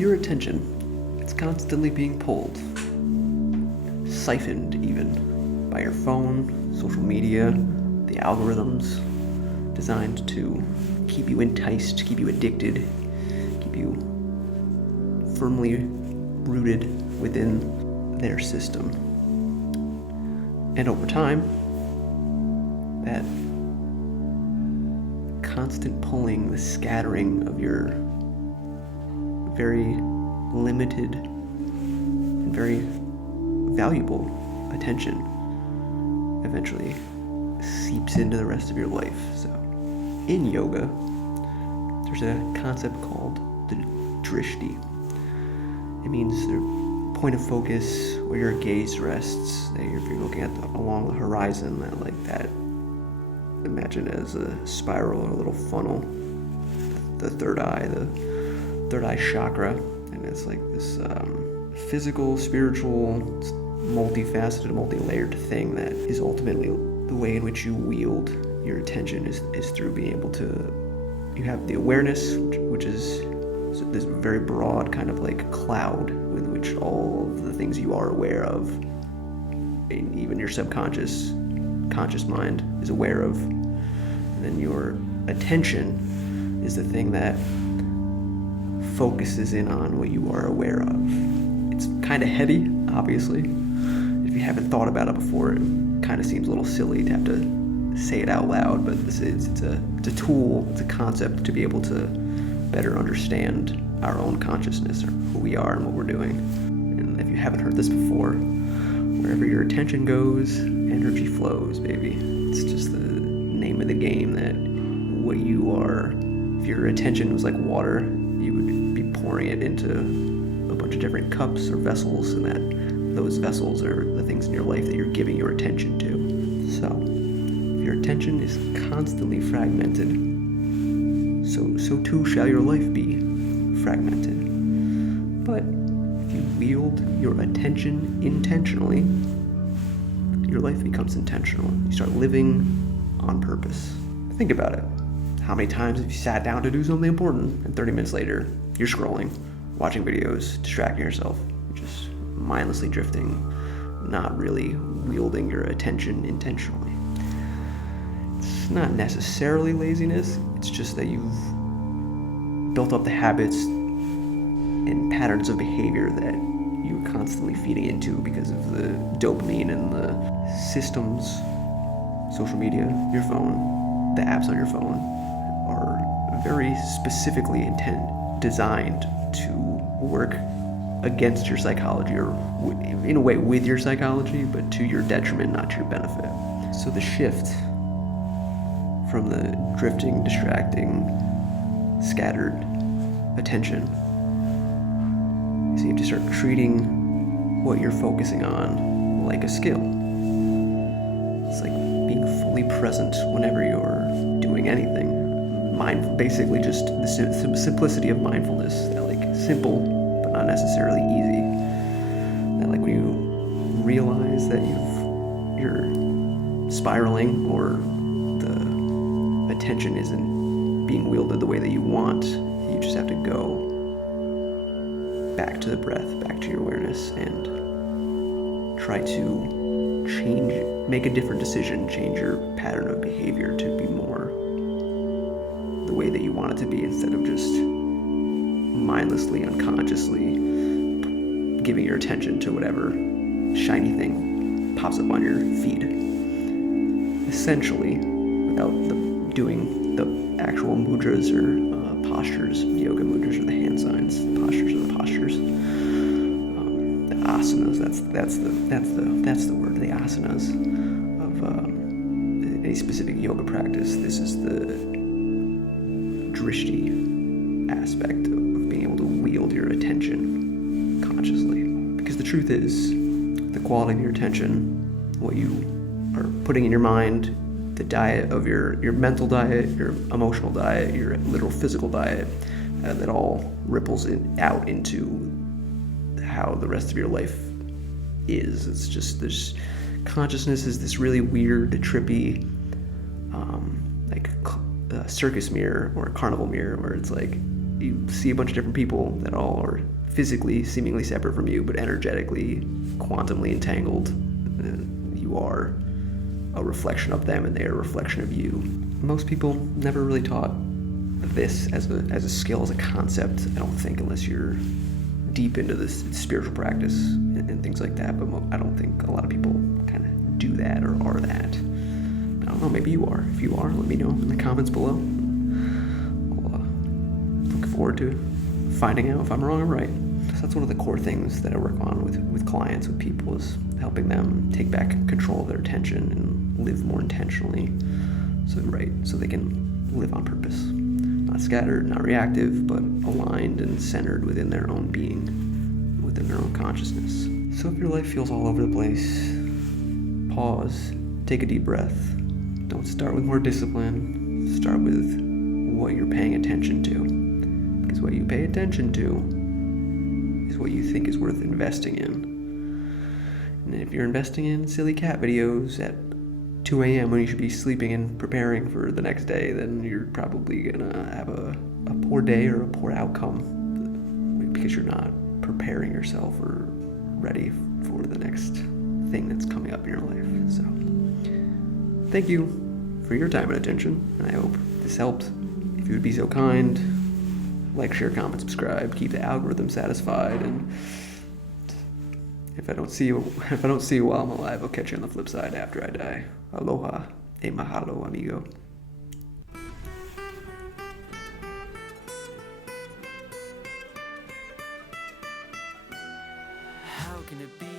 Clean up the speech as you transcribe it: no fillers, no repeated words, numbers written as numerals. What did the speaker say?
your attention, it's constantly being pulled, siphoned even, by your phone, social media, the algorithms designed to keep you enticed, keep you addicted, keep you firmly rooted within their system. And over time, that constant pulling, the scattering of your very limited and very valuable attention eventually seeps into the rest of your life. So in yoga, there's a concept called the Drishti. It means the point of focus where your gaze rests. That if you're looking at along the horizon, that imagine it as a spiral or a little funnel. The third eye chakra, and it's like this physical, spiritual, multifaceted, multi-layered thing that is ultimately the way in which you wield your attention is through being able to, you have the awareness, which is this very broad kind of like cloud with which all of the things you are aware of, and even your conscious mind is aware of. And then your attention is the thing that focuses in on what you are aware of. It's kind of heady, obviously. If you haven't thought about it before, it kind of seems a little silly to have to say it out loud, but it's a tool, it's a concept to be able to better understand our own consciousness, or who we are and what we're doing. And if you haven't heard this before, wherever your attention goes, energy flows, baby. It's just the name of the game, that what you are, if your attention was like water, you would be pouring it into a bunch of different cups or vessels, and that those vessels are the things in your life that you're giving your attention to. So, if your attention is constantly fragmented, so too shall your life be fragmented. But if you wield your attention intentionally, your life becomes intentional. You start living on purpose. Think about it. How many times have you sat down to do something important, and 30 minutes later, you're scrolling, watching videos, distracting yourself, just mindlessly drifting, not really wielding your attention intentionally? It's not necessarily laziness, it's just that you've built up the habits and patterns of behavior that you're constantly feeding into because of the dopamine and the systems, social media, your phone, the apps on your phone are very specifically designed to work against your psychology, or in a way with your psychology, but to your detriment, not to your benefit. So the shift from the drifting, distracting, scattered attention is you have to start treating what you're focusing on like a skill. It's like being fully present whenever you're doing anything. Basically just the simplicity of mindfulness, that like simple but not necessarily easy. That like when you realize that you're spiraling, or the attention isn't being wielded the way that you want, you just have to go back to the breath, back to your awareness, and try to make a different decision, change your pattern of behavior to be more the way that you want it to be, instead of just mindlessly, unconsciously giving your attention to whatever shiny thing pops up on your feed. Essentially, without doing the actual mudras or postures, yoga mudras, or the hand signs, postures are the postures. The asanas, that's the word, the asanas of any specific yoga practice. This is the Drishti aspect of being able to wield your attention consciously. Because the truth is, the quality of your attention, what you are putting in your mind, the diet of your mental diet, your emotional diet, your literal physical diet, that all ripples out into how the rest of your life is. It's just this consciousness is this really weird, trippy, like circus mirror or a carnival mirror, where it's like You see a bunch of different people that all are physically seemingly separate from you, but energetically, quantumly entangled. You are a reflection of them, and they are a reflection of you. Most people never really taught this as a skill, as a concept, I don't think, unless you're deep into this spiritual practice and things like that. But I don't think a lot of people kind of do that or are that. I don't know, maybe you are. If you are, let me know in the comments below. I'll look forward to finding out if I'm wrong or right. So that's one of the core things that I work on with clients, with people, is helping them take back control of their attention and live more intentionally. So they can live on purpose. Not scattered, not reactive, but aligned and centered within their own being, within their own consciousness. So if your life feels all over the place, pause, take a deep breath. Don't start with more discipline. Start with what you're paying attention to. Because what you pay attention to is what you think is worth investing in. And if you're investing in silly cat videos at 2 a.m. when you should be sleeping and preparing for the next day, then you're probably gonna have a poor day or a poor outcome because you're not preparing yourself or ready for the next thing that's coming up in your life. So thank you for your time and attention, and I hope this helped. If you would be so kind, like, share, comment, subscribe, keep the algorithm satisfied, and if I don't see you while I'm alive, I'll catch you on the flip side after I die. Aloha e mahalo, amigo. How can it be